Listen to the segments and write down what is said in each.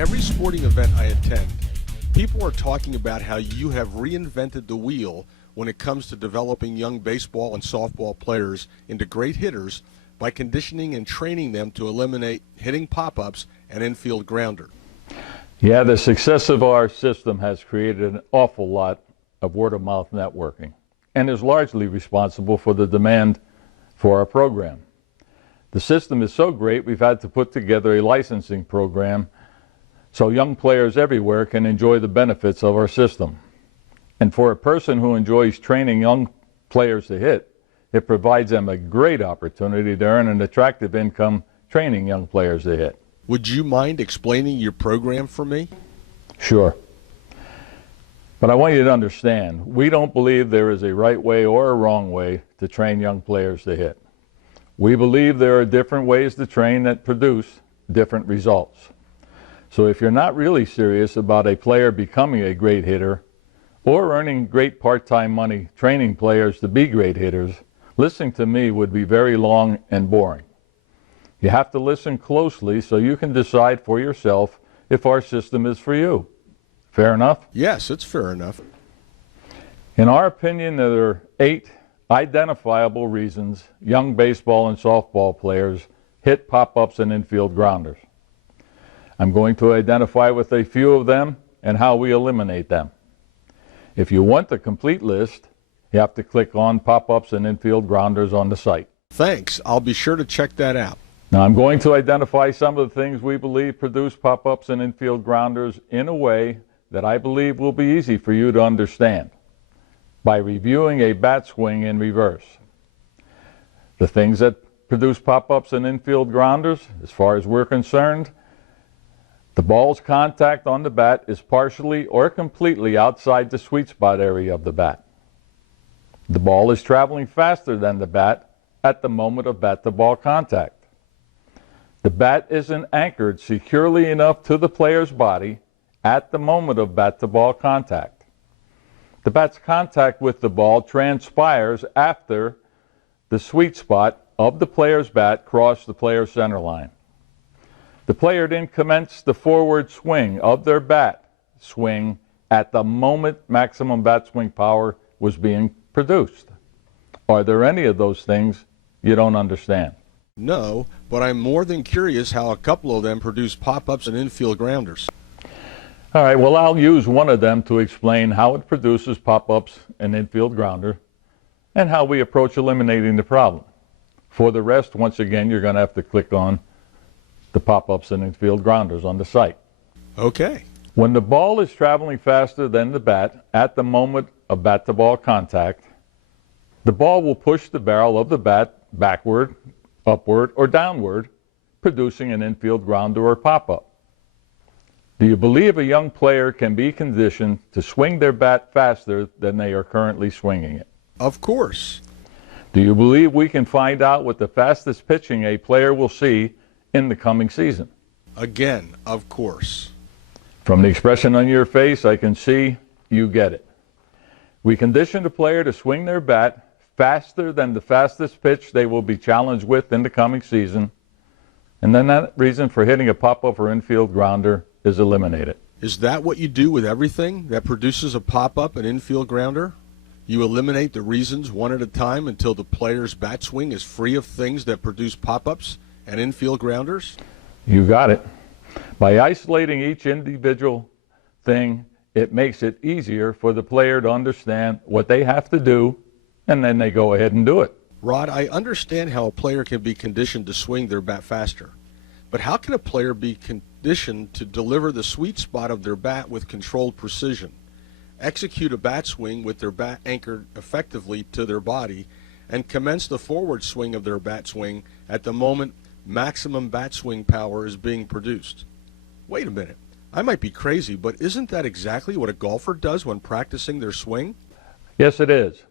every sporting event I attend, people are talking about how you have reinvented the wheel when it comes to developing young baseball and softball players into great hitters by conditioning and training them to eliminate hitting pop-ups and infield grounder. Yeah, the success of our system has created an awful lot of word-of-mouth networking and is largely responsible for the demand for our program. The system is so great we've had to put together a licensing program so young players everywhere can enjoy the benefits of our system. And for a person who enjoys training young players to hit, it provides them a great opportunity to earn an attractive income training young players to hit. Would you mind explaining your program for me? Sure. But I want you to understand, we don't believe there is a right way or a wrong way to train young players to hit. We believe there are different ways to train that produce different results. So if you're not really serious about a player becoming a great hitter or earning great part-time money training players to be great hitters, listening to me would be very long and boring. You have to listen closely so you can decide for yourself if our system is for you. Fair enough? Yes, it's fair enough. In our opinion, there are 8 identifiable reasons young baseball and softball players hit pop-ups and infield grounders. I'm going to identify with a few of them and how we eliminate them. If you want the complete list, you have to click on pop-ups and infield grounders on the site. Thanks. I'll be sure to check that out. Now I'm going to identify some of the things we believe produce pop-ups and infield grounders in a way that I believe will be easy for you to understand by reviewing a bat swing in reverse. The things that produce pop-ups and infield grounders, as far as we're concerned, the ball's contact on the bat is partially or completely outside the sweet spot area of the bat. The ball is traveling faster than the bat at the moment of bat-to-ball contact. The bat isn't anchored securely enough to the player's body at the moment of bat-to-ball contact. The bat's contact with the ball transpires after the sweet spot of the player's bat crossed the player's center line. The player then commenced the forward swing of their bat swing at the moment maximum bat swing power was being produced. Are there any of those things you don't understand? No, but I'm more than curious how a couple of them produce pop-ups and infield grounders. All right, well, I'll use one of them to explain how it produces pop-ups and infield grounder and how we approach eliminating the problem. For the rest, once again, you're going to have to click on the pop-ups and infield grounders on the site. Okay. When the ball is traveling faster than the bat at the moment of bat-to-ball contact, the ball will push the barrel of the bat backward, upward, or downward, producing an infield grounder or pop-up. Do you believe a young player can be conditioned to swing their bat faster than they are currently swinging it? Of course. Do you believe we can find out what the fastest pitching a player will see in the coming season? Again, of course. From the expression on your face, I can see you get it. We condition the player to swing their bat faster than the fastest pitch they will be challenged with in the coming season, and then that reason for hitting a pop-up or infield grounder is eliminated. Is that what you do with everything that produces a pop-up and infield grounder? You eliminate the reasons one at a time until the player's bat swing is free of things that produce pop-ups and infield grounders? You got it. By isolating each individual thing, it makes it easier for the player to understand what they have to do, and then they go ahead and do it. Rod, I understand how a player can be conditioned to swing their bat faster, but how can a player be conditioned to deliver the sweet spot of their bat with controlled precision, execute a bat swing with their bat anchored effectively to their body, and commence the forward swing of their bat swing at the moment maximum bat swing power is being produced? Wait a minute, I might be crazy, but isn't that exactly what a golfer does when practicing their swing? Yes, it is.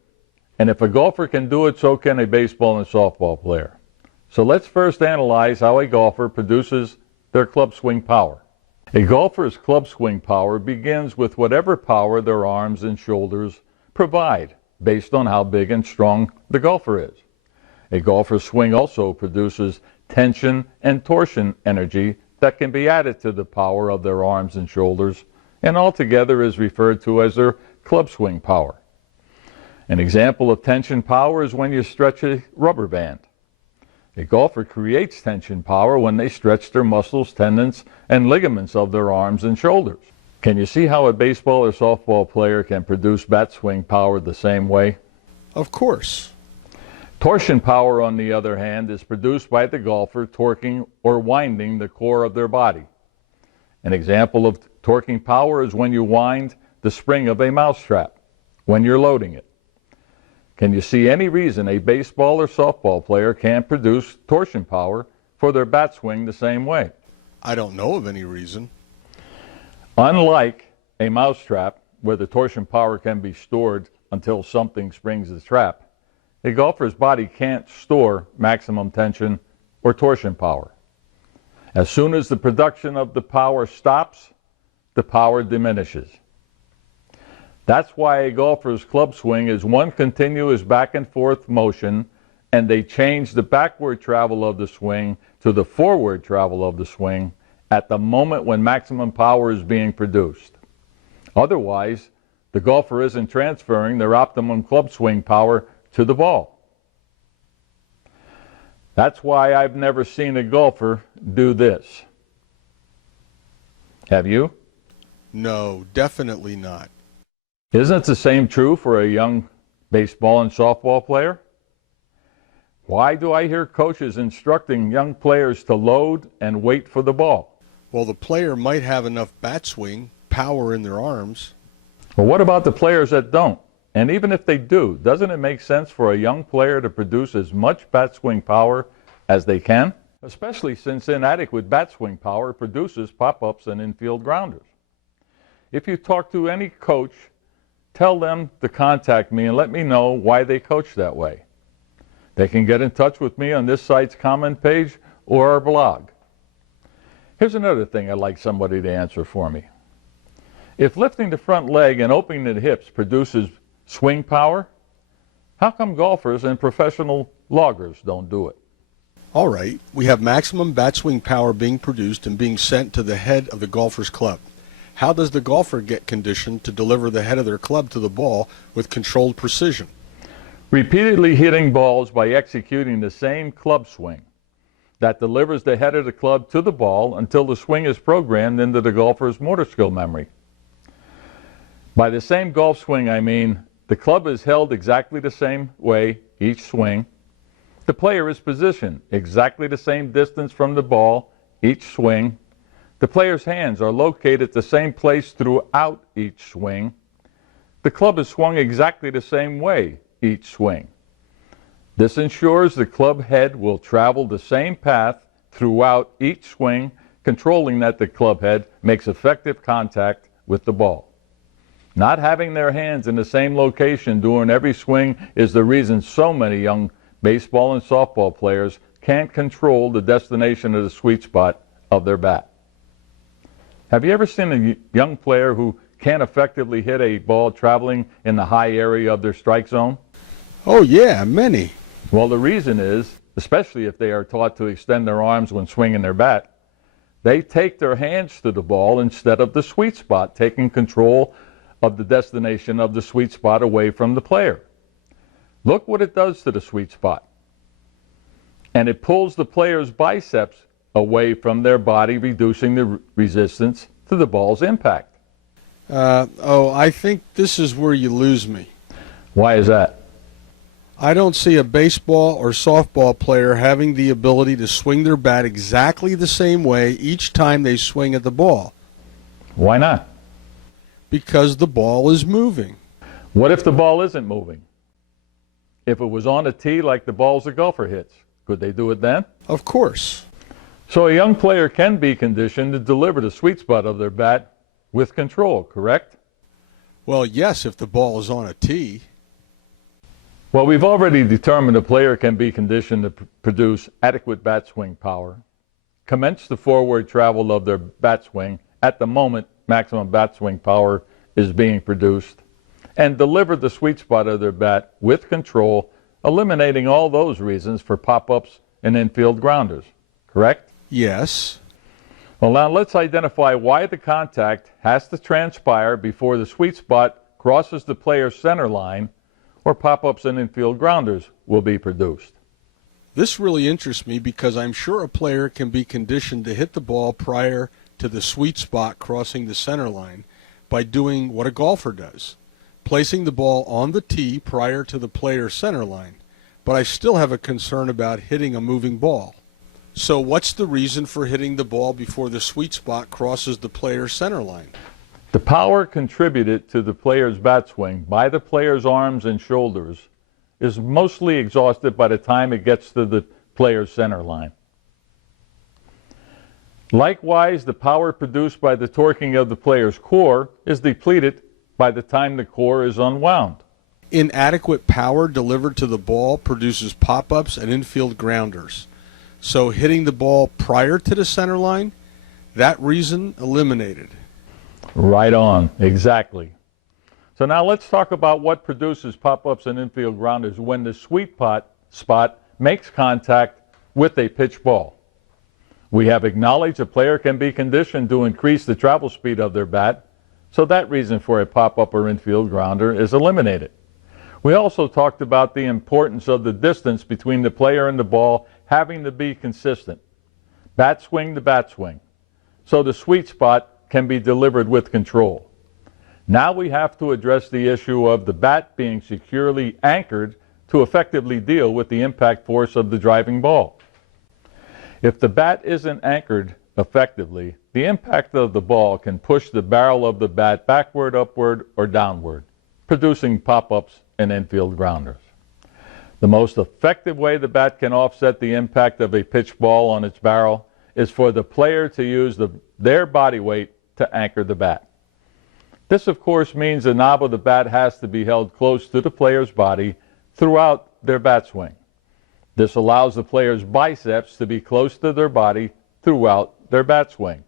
And if a golfer can do it, so can a baseball and softball player. So let's first analyze how a golfer produces their club swing power. A golfer's club swing power begins with whatever power their arms and shoulders provide, based on how big and strong the golfer is. A golfer's swing also produces tension and torsion energy that can be added to the power of their arms and shoulders, and altogether is referred to as their club swing power. An example of tension power is when you stretch a rubber band. A golfer creates tension power when they stretch their muscles, tendons, and ligaments of their arms and shoulders. Can you see how a baseball or softball player can produce bat swing power the same way? Of course. Torsion power, on the other hand, is produced by the golfer torquing or winding the core of their body. An example of torquing power is when you wind the spring of a mousetrap when you're loading it. Can you see any reason a baseball or softball player can't produce torsion power for their bat swing the same way? I don't know of any reason. Unlike a mousetrap, where the torsion power can be stored until something springs the trap, a golfer's body can't store maximum tension or torsion power. As soon as the production of the power stops, the power diminishes. That's why a golfer's club swing is one continuous back and forth motion, and they change the backward travel of the swing to the forward travel of the swing at the moment when maximum power is being produced. Otherwise, the golfer isn't transferring their optimum club swing power to the ball. That's why I've never seen a golfer do this. Have you? No, definitely not. Isn't the same true for a young baseball and softball player? Why do I hear coaches instructing young players to load and wait for the ball? Well, the player might have enough bat swing power in their arms. Well, what about the players that don't? And even if they do, doesn't it make sense for a young player to produce as much bat swing power as they can? Especially since inadequate bat swing power produces pop-ups and infield grounders. If you talk to any coach, tell them to contact me and let me know why they coach that way. They can get in touch with me on this site's comment page or our blog. Here's another thing I'd like somebody to answer for me. If lifting the front leg and opening the hips produces swing power, how come golfers and professional loggers don't do it? All right, we have maximum bat swing power being produced and being sent to the head of the golfer's club. How does the golfer get conditioned to deliver the head of their club to the ball with controlled precision? Repeatedly hitting balls by executing the same club swing that delivers the head of the club to the ball until the swing is programmed into the golfer's motor skill memory. By the same golf swing, I mean the club is held exactly the same way each swing. The player is positioned exactly the same distance from the ball each swing. The player's hands are located the same place throughout each swing. The club is swung exactly the same way each swing. This ensures the club head will travel the same path throughout each swing, controlling that the club head makes effective contact with the ball. Not having their hands in the same location during every swing is the reason so many young baseball and softball players can't control the destination of the sweet spot of their bat. Have you ever seen a young player who can't effectively hit a ball traveling in the high area of their strike zone? Oh yeah, many. Well, the reason is, especially if they are taught to extend their arms when swinging their bat, they take their hands to the ball instead of the sweet spot, taking control of the destination of the sweet spot away from the player. Look what it does to the sweet spot. And it pulls the player's biceps away from their body, reducing the resistance to the ball's impact. I think this is where you lose me. Why is that? I don't see a baseball or softball player having the ability to swing their bat exactly the same way each time they swing at the ball. Why not? Because the ball is moving. What if the ball isn't moving? If it was on a tee like the balls a golfer hits, could they do it then? Of course. So a young player can be conditioned to deliver the sweet spot of their bat with control, correct? Well, yes, if the ball is on a tee. Well, we've already determined a player can be conditioned to produce adequate bat swing power, commence the forward travel of their bat swing at the moment maximum bat swing power is being produced, and deliver the sweet spot of their bat with control, eliminating all those reasons for pop-ups and infield grounders, correct? Yes. Well, now let's identify why the contact has to transpire before the sweet spot crosses the player's center line, or pop-ups and infield grounders will be produced. This really interests me because I'm sure a player can be conditioned to hit the ball prior to the sweet spot crossing the center line by doing what a golfer does, placing the ball on the tee prior to the player's center line. But I still have a concern about hitting a moving ball. So what's the reason for hitting the ball before the sweet spot crosses the player's center line? The power contributed to the player's bat swing by the player's arms and shoulders is mostly exhausted by the time it gets to the player's center line. Likewise, the power produced by the torquing of the player's core is depleted by the time the core is unwound. Inadequate power delivered to the ball produces pop-ups and infield grounders. So hitting the ball prior to the center line, that reason eliminated. Right on, exactly. So now let's talk about what produces pop-ups and infield grounders when the sweet spot makes contact with a pitch ball. We have acknowledged a player can be conditioned to increase the travel speed of their bat, so that reason for a pop-up or infield grounder is eliminated. We also talked about the importance of the distance between the player and the ball having to be consistent, bat swing to bat swing, so the sweet spot can be delivered with control. Now we have to address the issue of the bat being securely anchored to effectively deal with the impact force of the driving ball. If the bat isn't anchored effectively, the impact of the ball can push the barrel of the bat backward, upward, or downward, producing pop-ups and infield grounders. The most effective way the bat can offset the impact of a pitch ball on its barrel is for the player to use their body weight to anchor the bat. This, of course, means the knob of the bat has to be held close to the player's body throughout their bat swing. This allows the player's biceps to be close to their body throughout their bat swing,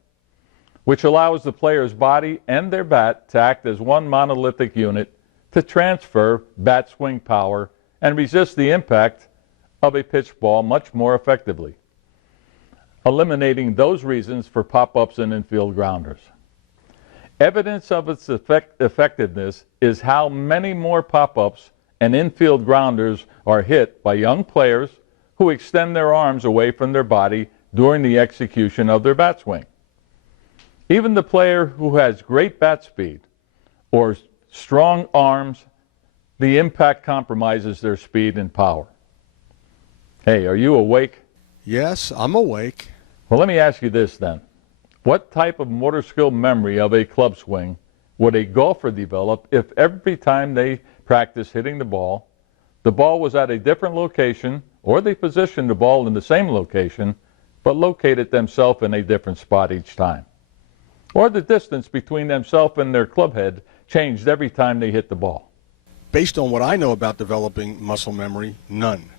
which allows the player's body and their bat to act as one monolithic unit to transfer bat swing power and resist the impact of a pitch ball much more effectively, eliminating those reasons for pop-ups and infield grounders. Evidence of its effectiveness is how many more pop-ups and infield grounders are hit by young players who extend their arms away from their body during the execution of their bat swing. Even the player who has great bat speed or strong arms, the impact compromises their speed and power. Hey, are you awake? Yes, I'm awake. Well, let me ask you this then. What type of motor skill memory of a club swing would a golfer develop if every time they practiced hitting the ball was at a different location, or they positioned the ball in the same location, but located themselves in a different spot each time? Or the distance between themselves and their club head changed every time they hit the ball? Based on what I know about developing muscle memory, none.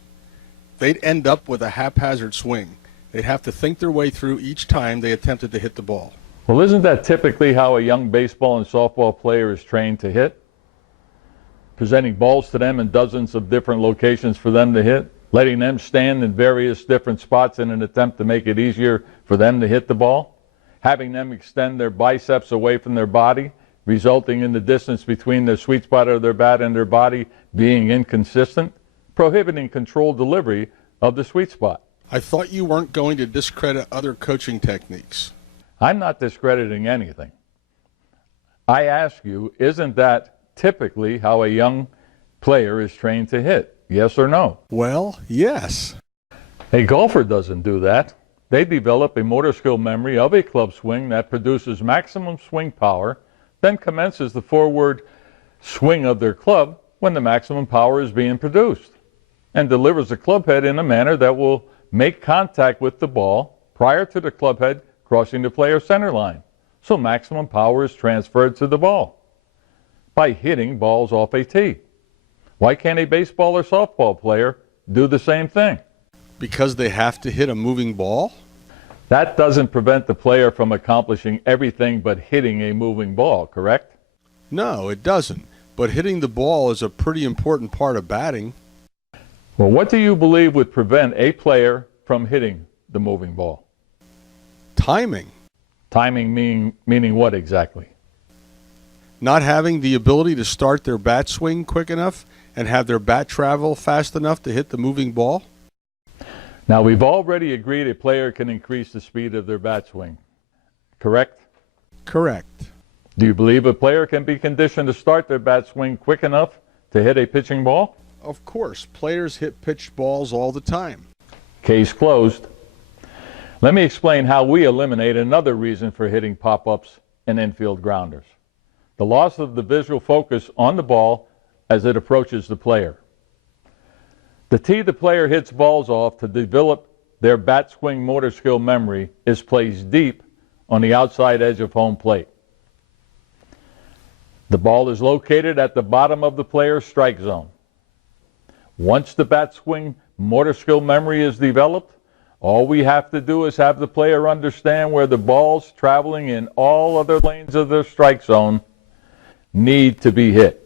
They'd end up with a haphazard swing. They'd have to think their way through each time they attempted to hit the ball. Well, isn't that typically how a young baseball and softball player is trained to hit? Presenting balls to them in dozens of different locations for them to hit, letting them stand in various different spots in an attempt to make it easier for them to hit the ball, having them extend their biceps away from their body, resulting in the distance between the sweet spot of their bat and their body being inconsistent, prohibiting controlled delivery of the sweet spot. I thought you weren't going to discredit other coaching techniques. I'm not discrediting anything. I ask you, isn't that typically how a young player is trained to hit? Yes or no? Well, yes. A golfer doesn't do that. They develop a motor skill memory of a club swing that produces maximum swing power, then commences the forward swing of their club when the maximum power is being produced, and delivers the club head in a manner that will make contact with the ball prior to the club head crossing the player's center line, so maximum power is transferred to the ball by hitting balls off a tee. Why can't a baseball or softball player do the same thing? Because they have to hit a moving ball? That doesn't prevent the player from accomplishing everything but hitting a moving ball, correct? No, it doesn't. But hitting the ball is a pretty important part of batting. Well, what do you believe would prevent a player from hitting the moving ball? Timing. Timing meaning what exactly? Not having the ability to start their bat swing quick enough and have their bat travel fast enough to hit the moving ball? Now, we've already agreed a player can increase the speed of their bat swing, correct? Correct. Do you believe a player can be conditioned to start their bat swing quick enough to hit a pitching ball? Of course, players hit pitched balls all the time. Case closed. Let me explain how we eliminate another reason for hitting pop-ups and infield grounders: the loss of the visual focus on the ball as it approaches the player. The tee the player hits balls off to develop their bat swing motor skill memory is placed deep on the outside edge of home plate. The ball is located at the bottom of the player's strike zone. Once the bat swing motor skill memory is developed, all we have to do is have the player understand where the balls traveling in all other lanes of their strike zone need to be hit.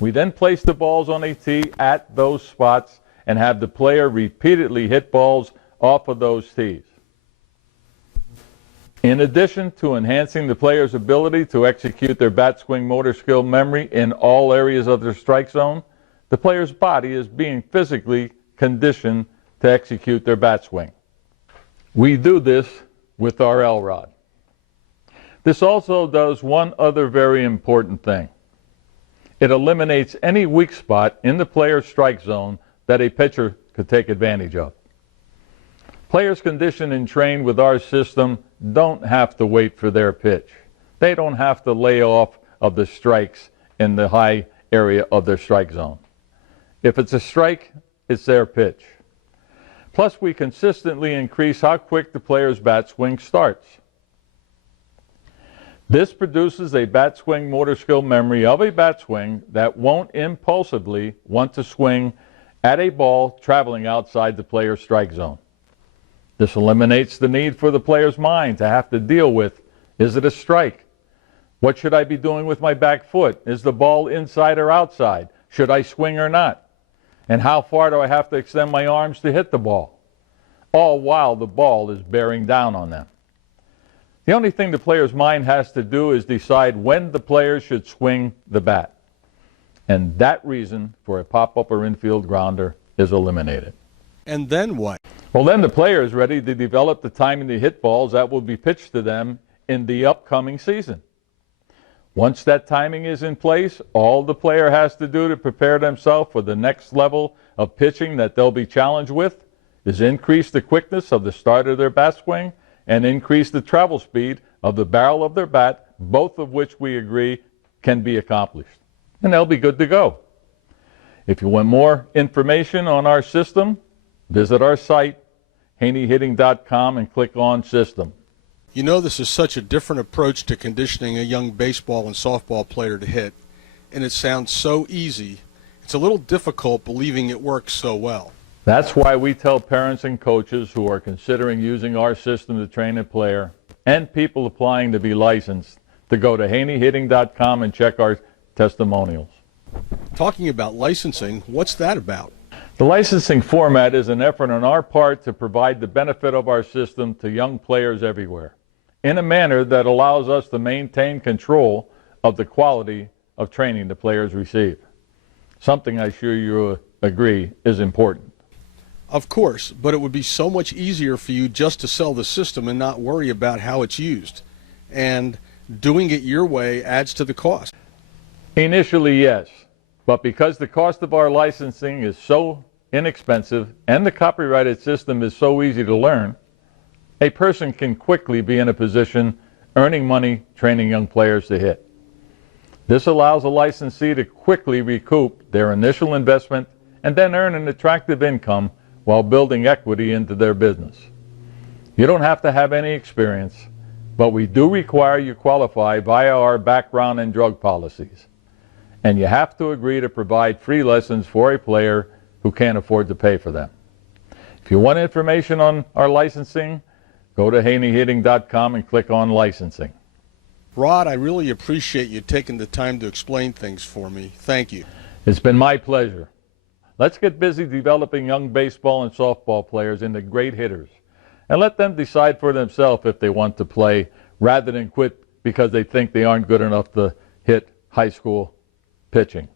We then place the balls on a tee at those spots and have the player repeatedly hit balls off of those tees. In addition to enhancing the player's ability to execute their bat swing motor skill memory in all areas of their strike zone, the player's body is being physically conditioned to execute their bat swing. We do this with our L-Rod. This also does one other very important thing. It eliminates any weak spot in the player's strike zone that a pitcher could take advantage of. Players conditioned and trained with our system don't have to wait for their pitch. They don't have to lay off of the strikes in the high area of their strike zone. If it's a strike, it's their pitch. Plus, we consistently increase how quick the player's bat swing starts. This produces a bat swing motor skill memory of a bat swing that won't impulsively want to swing at a ball traveling outside the player's strike zone. This eliminates the need for the player's mind to have to deal with, is it a strike? What should I be doing with my back foot? Is the ball inside or outside? Should I swing or not? And how far do I have to extend my arms to hit the ball? All while the ball is bearing down on them. The only thing the player's mind has to do is decide when the player should swing the bat. And that reason for a pop-up or infield grounder is eliminated. And then what? Well, then the player is ready to develop the timing to hit balls that will be pitched to them in the upcoming season. Once that timing is in place, all the player has to do to prepare themselves for the next level of pitching that they'll be challenged with is increase the quickness of the start of their bat swing and increase the travel speed of the barrel of their bat, both of which we agree can be accomplished. And they'll be good to go. If you want more information on our system, visit our site, haneyhitting.com, and click on System. You know, this is such a different approach to conditioning a young baseball and softball player to hit, and it sounds so easy. It's a little difficult believing it works so well. That's why we tell parents and coaches who are considering using our system to train a player and people applying to be licensed to go to haneyhitting.com and check our testimonials. Talking about licensing, what's that about? The licensing format is an effort on our part to provide the benefit of our system to young players everywhere in a manner that allows us to maintain control of the quality of training the players receive. Something I'm sure you agree is important. Of course, but it would be so much easier for you just to sell the system and not worry about how it's used. And doing it your way adds to the cost. Initially, yes. But because the cost of our licensing is so inexpensive and the copyrighted system is so easy to learn, a person can quickly be in a position earning money training young players to hit. This allows a licensee to quickly recoup their initial investment and then earn an attractive income while building equity into their business. You don't have to have any experience, but we do require you qualify via our background and drug policies. And you have to agree to provide free lessons for a player who can't afford to pay for them. If you want information on our licensing, go to haneyhitting.com and click on Licensing. Rod, I really appreciate you taking the time to explain things for me. Thank you. It's been my pleasure. Let's get busy developing young baseball and softball players into great hitters. and let them decide for themselves if they want to play rather than quit because they think they aren't good enough to hit high school pitching.